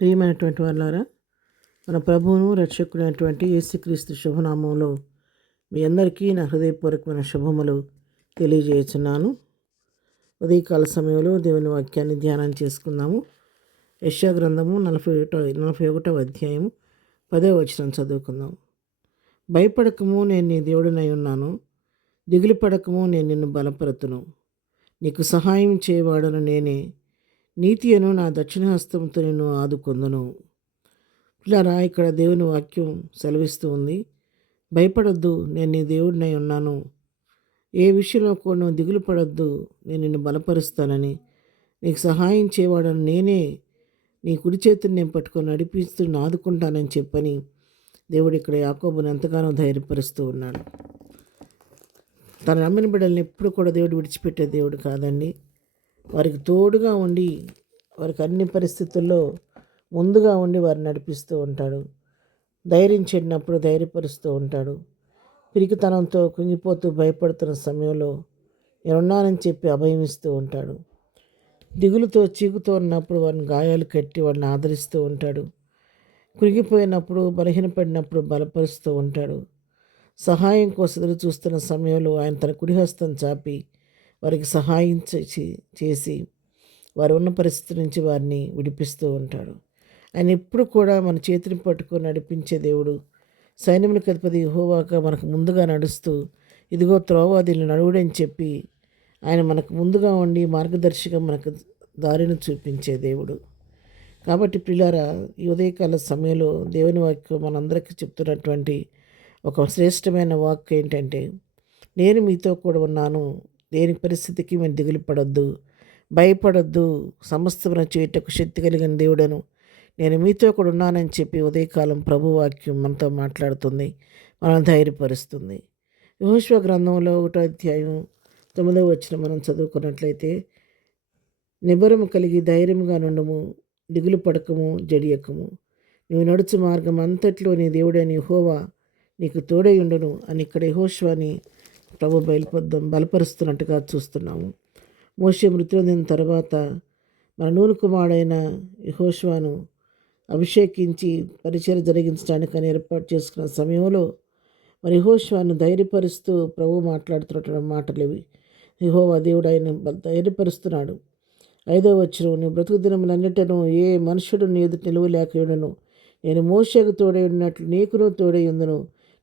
ప్రియమైనటువంటి వాళ్ళారా, మన ప్రభువును రక్షకుడైనటువంటి యేసుక్రీస్తు శుభనామంలో మీ అందరికీ నా హృదయపూర్వకమైన శుభములు తెలియజేస్తున్నాను. ఉదయకాల సమయంలో దేవుని వాక్యాన్ని ధ్యానం చేసుకుందాము. యెషయా గ్రంథము 41వ అధ్యాయము 10వ వచనం చదువుకుందాం. భయపడకము, నేను నీ దేవుడినై ఉన్నాను. దిగులు పడకము, నేను నిన్ను బలపరుతును. నీకు సహాయం చేయవాడను నేనే. నీతి అను నా దక్షిణ హస్తంతో నిన్ను ఆదుకొందును. పిల్లరా, ఇక్కడ దేవుని వాక్యం సెలవిస్తూ ఉంది. భయపడొద్దు, నేను నీ దేవుడినై ఉన్నాను. ఏ విషయంలో కూడా నువ్వు దిగులు పడొద్దు, నేను నిన్ను బలపరుస్తానని, నీకు సహాయం చేయవాడని నేనే, నీ కుడి చేతిని నేను పట్టుకొని నడిపిస్తూ ఆదుకుంటానని చెప్పని దేవుడు ఇక్కడ యాకోబుని ఎంతగానో ధైర్యపరుస్తూ ఉన్నాడు. తన నమ్మిన బిడ్డల్ని ఎప్పుడు కూడా దేవుడు విడిచిపెట్టే దేవుడు కాదండి. వారికి తోడుగా ఉండి, వారికి అన్ని పరిస్థితుల్లో ముందుగా ఉండి వారిని నడిపిస్తూ ఉంటాడు. ధైర్యం చెడినప్పుడు ధైర్యపరుస్తూ ఉంటాడు. పిరికితనంతో కుంగిపోతూ భయపడుతున్న సమయంలో నేనున్నానని చెప్పి అభయమిస్తూ ఉంటాడు. దిగులుతో చీకుతూ ఉన్నప్పుడు వారిని గాయాలు కట్టి వారిని ఆదరిస్తూ ఉంటాడు. కురిగిపోయినప్పుడు, బలహీనపడినప్పుడు బలపరుస్తూ ఉంటాడు. సహాయం కోసం ఎదురు చూస్తున్న సమయంలో ఆయన తన కుడిహస్తం చాపి వారికి సహాయం చేసి వారు ఉన్న పరిస్థితి నుంచి వారిని విడిపిస్తూ ఉంటాడు. ఆయన ఎప్పుడు కూడా మన చేతిని పట్టుకొని నడిపించే దేవుడు. సైన్యములకు అధిపతి యెహోవాగా మనకు ముందుగా నడుస్తూ, ఇదిగో త్రోవ దీన్ని నడువుడని చెప్పి ఆయన మనకు ముందుగా ఉండి మార్గదర్శిగా మనకు దారిని చూపించే దేవుడు. కాబట్టి ప్రియులారా, ఈ ఉదయకాల సమయంలో దేవుని వాక్యం మనందరికీ చెప్తున్నటువంటి ఒక శ్రేష్టమైన వాక్ ఏంటంటే, నేను మీతో కూడా ఉన్నాను. దేని పరిస్థితికి మీరు దిగులు పడొద్దు, భయపడొద్దు. సమస్తమున చేయుటకు శక్తి కలిగిన దేవుడను నేను మీతో కూడా ఉన్నానని చెప్పి ఉదయకాలం ప్రభువాక్యం మనతో మాట్లాడుతుంది, మనం ధైర్యపరుస్తుంది. యెహోషువ గ్రంథంలో 1వ అధ్యాయం 9వ వచనం మనం చదువుకున్నట్లయితే, నిబ్బరము కలిగి ధైర్యముగా నుండుము, దిగులు పడకము, జడియకము. నీవు నడుచు మార్గం అంతట్లో నీ దేవుడైన యెహోవా నీకు తోడై ఉండును అని ఇక్కడ యెహోషువని ప్రభు బలపరుస్తున్నట్టుగా చూస్తున్నాము. మోషే మృతి పొందిన తర్వాత మన నూను కుమారుడైన యెహోషువను అభిషేకించి పరిచయం జరిగించడానికి ఏర్పాటు చేసుకున్న సమయంలో మరి యెహోషువను ధైర్యపరుస్తూ ప్రభు మాట్లాడుతున్న మాటలు ఇవి. యెహోవా దేవుడు ఆయన ధైర్యపరుస్తున్నాడు. 5వ వచనం, నీ బ్రతుకు దినములన్నిటను ఏ మనుషుడు నీ ఎదుట నిలువలేకయుడను. నేను మోషేకు తోడై ఉన్నట్లు నీకును తోడై ఉందును.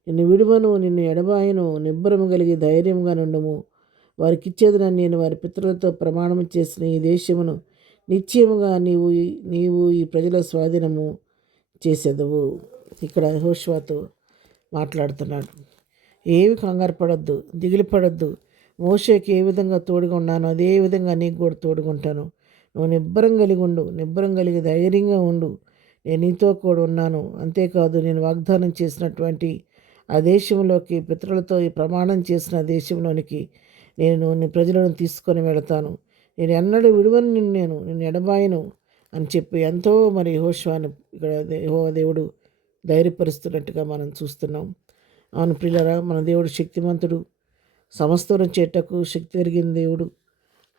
నిన్ను విడువను, నిన్ను ఎడబాయను. నిబ్బరము కలిగి ధైర్యముగా నుండుము. వారికిచ్చేదనని నేను వారి పితరులతో ప్రమాణం చేసిన ఈ దేశమును నిశ్చయముగా నీవు ఈ ప్రజల స్వాధీనము చేసేదవు. ఇక్కడ యెహోషువతో మాట్లాడుతున్నాడు. ఏవి కంగారు పడొద్దు, దిగులు పడొద్దు. మోషేకి ఏ విధంగా తోడుగా ఉన్నానో అదే విధంగా నీకు కూడా తోడుగా ఉంటాను. నువ్వు నిబ్బరం కలిగి ఉండు, నిబ్బరం కలిగి ధైర్యంగా ఉండు. నేను నీతో కూడా ఉన్నాను. అంతేకాదు, నేను వాగ్దానం చేసినటువంటి ఆ దేశంలోకి, పితరులతో ఈ ప్రమాణం చేసిన దేశంలోనికి నేను నీ ప్రజలను తీసుకొని వెళతాను. నేను ఎన్నడూ విడువను, నిన్ను ఎడబాయను అని చెప్పి ఎంతో మరి యెహోషువను ఇక్కడ యెహోవా దేవుడు ధైర్యపరుస్తున్నట్టుగా మనం చూస్తున్నాం. అవును ప్రియులారా, మన దేవుడు శక్తిమంతుడు, సమస్తను చేటకు శక్తి కలిగిన దేవుడు,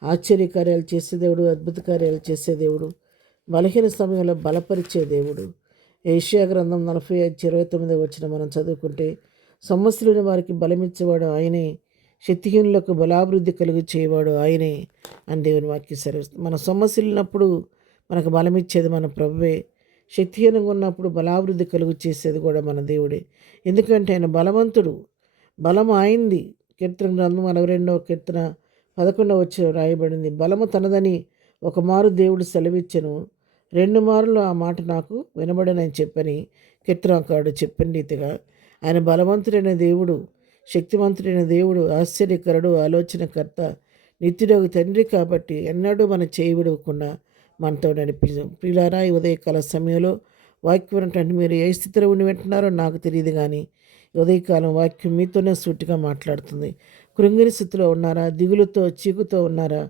ఆశ్చర్యకార్యాలు చేసే దేవుడు, అద్భుత కార్యాలు చేసే దేవుడు, బలహీన సమయంలో బలపరిచే దేవుడు. యెషయా గ్రంథం 45:29 వచనం మనం చదువుకుంటే, సమస్యలున్న వారికి బలమిచ్చేవాడు ఆయనే, శక్తిహీనులకు బలాభివృద్ధి కలుగు చేయవాడు ఆయనే అని దేవుని వాక్యం సెలవిస్తుంది. మన సమస్యలు ఉన్నప్పుడు మనకు బలమిచ్చేది మన ప్రభువే. శక్తిహీనంగా ఉన్నప్పుడు బలాభివృద్ధి కలుగు చేసేది కూడా మన దేవుడే. ఎందుకంటే ఆయన బలవంతుడు, బలం ఆయింది. కీర్తన గ్రంథం 42వ కీర్తన 11వ వచనం రాయబడింది, బలము తనదని ఒక మారు దేవుడు సెలవిచ్చెను, 2 మార్లు ఆ మాట నాకు వినబడనని చెప్పని కీర్తనకారుడు చెప్పిన రీతిగా ఆయన బలవంతుడైన దేవుడు, శక్తివంతుడైన దేవుడు, ఆశ్చర్యకరుడు, ఆలోచనకర్త, నిత్యుడగు తండ్రి. కాబట్టి ఎన్నడూ మన చేయి విడవకుండా మనతో నడిపించాం. ప్రియులారా, ఈ ఉదయకాల సమయంలో వాక్యం వినటువంటి మీరు ఏ స్థితిలో ఉండి వింటున్నారో నాకు తెలియదు, కానీ ఉదయకాలం వాక్యం మీతోనే సూటిగా మాట్లాడుతుంది. కృంగిని స్థితిలో ఉన్నారా? దిగులుతో చీకుతో ఉన్నారా?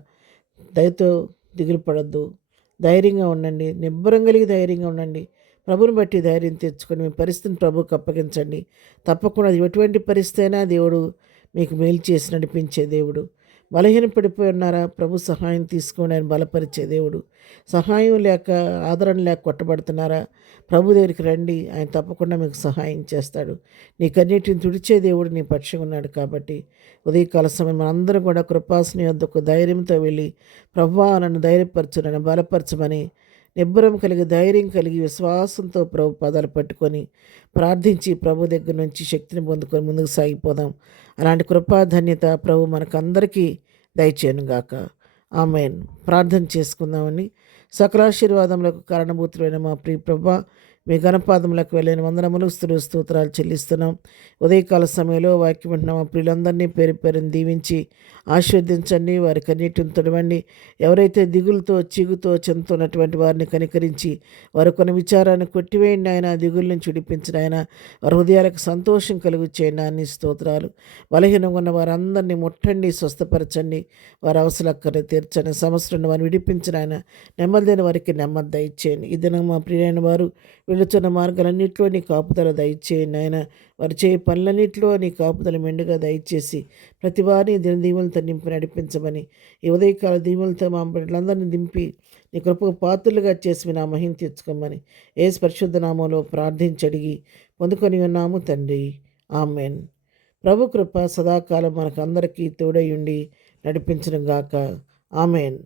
దయతో దిగులు పడద్దు, ధైర్యంగా ఉండండి. నిబ్బరం కలిగి ధైర్యంగా ఉండండి. ప్రభుని బట్టి ధైర్యం తెచ్చుకొని మీ పరిస్థితిని ప్రభుకు అప్పగించండి. తప్పకుండా ఎటువంటి పరిస్థితి అయినా దేవుడు మీకు మేలు చేసి నడిపించే దేవుడు. బలహీనపడిపోయి ఉన్నారా? ప్రభు సహాయం తీసుకోండి. ఆయన బలపరిచే దేవుడు. సహాయం లేక, ఆదరణ లేక కొట్టబడుతున్నారా? ప్రభు దగ్గరికి రండి. ఆయన తప్పకుండా మీకు సహాయం చేస్తాడు. నీ కన్నీటిని తుడిచే దేవుడు నీ పక్షంగా ఉన్నాడు కాబట్టి ఉదయకాల సమయం మనందరం కూడా కృపాసనం యొద్దకు ధైర్యంతో వెళ్ళి, ప్రభువా నన్ను ధైర్యపరచు, నన్ను బలపరచమని నిబ్బరం కలిగి, ధైర్యం కలిగి, విశ్వాసంతో ప్రభు పాదాలు పట్టుకొని ప్రార్థించి ప్రభు దగ్గర నుంచి శక్తిని పొందుకొని ముందుకు సాగిపోదాం. అలాంటి కృపా ధన్యత ప్రభు మనకందరికీ దయచేయనుగాక. ఆమేన్. ప్రార్థన చేసుకుందామని. సకలాశీర్వాదములకు కారణభూతులైన మా ప్రియ ప్రభువా, మీ ఘనపాదములకు వెళ్ళిన వందనములు, స్తోత్రాలు చెల్లిస్తున్నాం. ఉదయకాల సమయంలో వాక్యం వింటున్న మా ప్రియులందరినీ పేరు పేరుని దీవించి ఆశీర్వదించండి. వారి కన్నీటిని తొడవండి. ఎవరైతే దిగులతో, చిగుతో, చెందుతున్నటువంటి వారిని కనికరించి వారి కొన్ని విచారాన్ని కొట్టివేయండి ఆయన. దిగుల నుంచి విడిపించిన ఆయన. వారి హృదయాలకు సంతోషం కలుగు చేయండి. అన్ని స్తోత్రాలు. బలహీనంగా ఉన్న వారందరినీ ముట్టండి, స్వస్థపరచండి. వారి అవసరాలు తీర్చండి. సమస్యలను వారిని విడిపించిన ఆయన. నెమ్మదిన వారికి నెమ్మది దయచేయండి. ఈ దినం మా ప్రియులైన వారు వెళుతున్న మార్గాలన్నింటిలో నీ కాపుదల దయచేయండి ఆయన. వారు చేయ పనులన్నింటిలో నీ కాపుదల మెండుగా దయచేసి ప్రతి వారిని దీవులతో నింపి నడిపించమని, ఈ ఉదయకాల దీవులతో మా బిడ్డలందరినీ దింపి నీ కృపకు పాత్రలుగా చేసి మీ నా మహిమ తెచ్చుకోమని యేసు పరిశుద్ధ నామంలో ప్రార్థించడిగి పొందుకొని ఉన్నాము తండ్రి. ఆమెన్. ప్రభు కృప సదాకాలం మనకు అందరికీ తోడై ఉండి నడిపించును గాక. ఆమెన్.